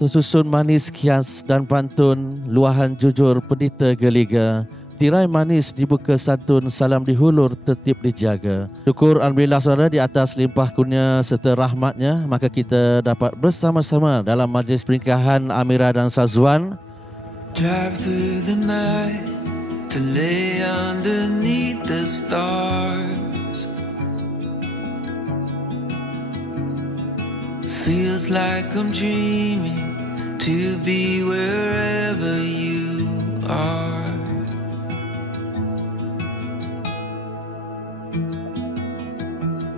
Tersusun manis kias dan pantun, luahan jujur pendita geliga. Tirai manis dibuka santun, salam dihulur tertib dijaga. Syukur alhamdulillah saudara di atas limpah kurnia serta rahmatnya, maka kita dapat bersama-sama dalam majlis pernikahan Amira dan Sazwan. Drive through the night to lay underneath the stars. Feels like I'm dreaming to be wherever you are.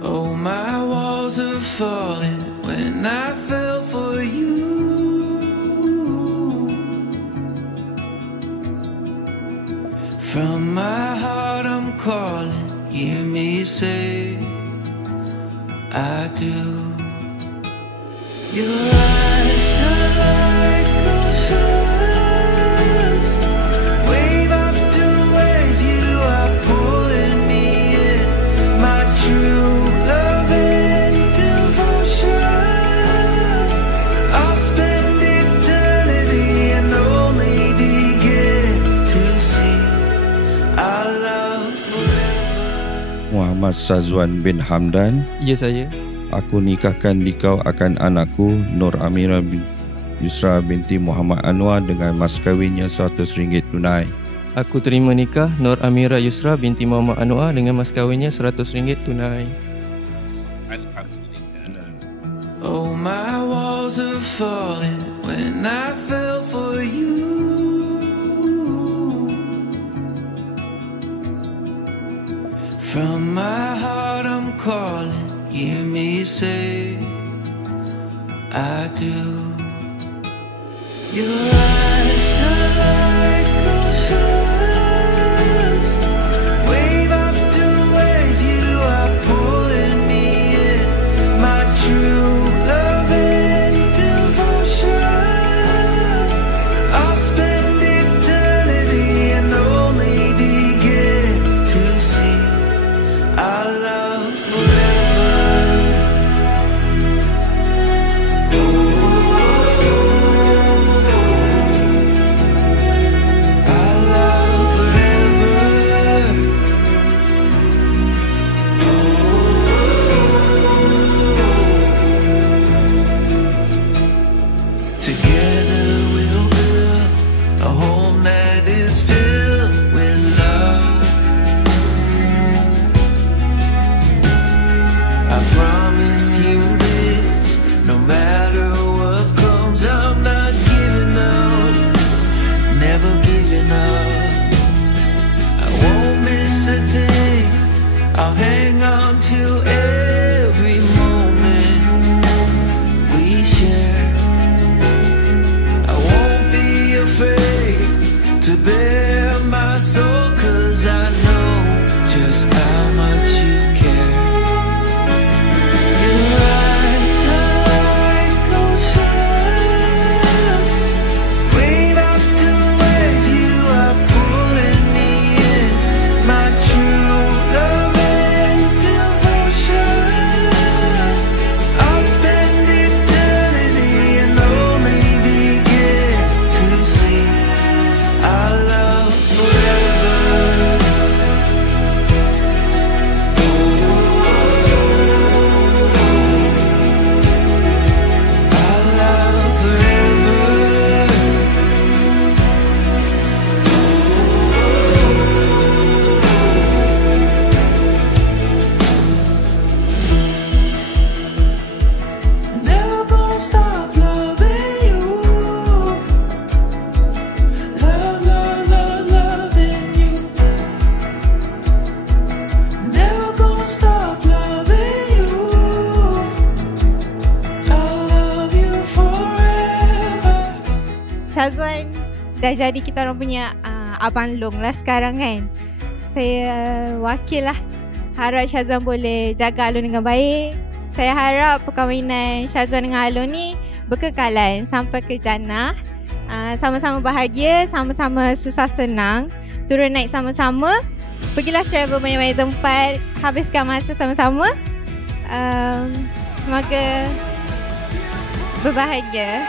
Oh, my walls are falling when I fell for you. From my heart I'm calling, hear me say I do. Your eyes are like oceans, wave after wave you are pulling me in. My true love and devotion, I'll spend eternity and only begin to see our love forever. Muhammad Sazwan bin Hamdan. Ya, saya. Aku nikahkan dikau akan anakku Nur Amira Yusra binti Muhammad Anwar dengan mas kahwinnya RM100 tunai. Aku terima nikah Nur Amira Yusra binti Muhammad Anwar dengan mas kahwinnya RM100 tunai. Oh, my walls are falling when I fell for you. From my heart I'm calling, hear me say I do. Your eyes are like oceans, wave after wave you are pulling me in. My true love and devotion, I'll spend eternity and only begin to see our love forever. I'll hang on to every moment we share. I won't be afraid to bare my soul, 'cause I know just how much you care. Your eyes are like oceans, wave after wave you are pulling me in. My true love, Sazwan dah jadi kita orang punya abang long lah sekarang kan. Saya wakil lah. Harap Syazwan boleh jaga Alun dengan baik. Saya harap perkahwinan Syazwan dengan Alun ni berkekalan sampai ke jannah. Sama-sama bahagia, sama-sama susah senang, turun naik sama-sama. Pergilah travel banyak-banyak tempat, habiskan masa sama-sama. Semoga Semoga berbahagia.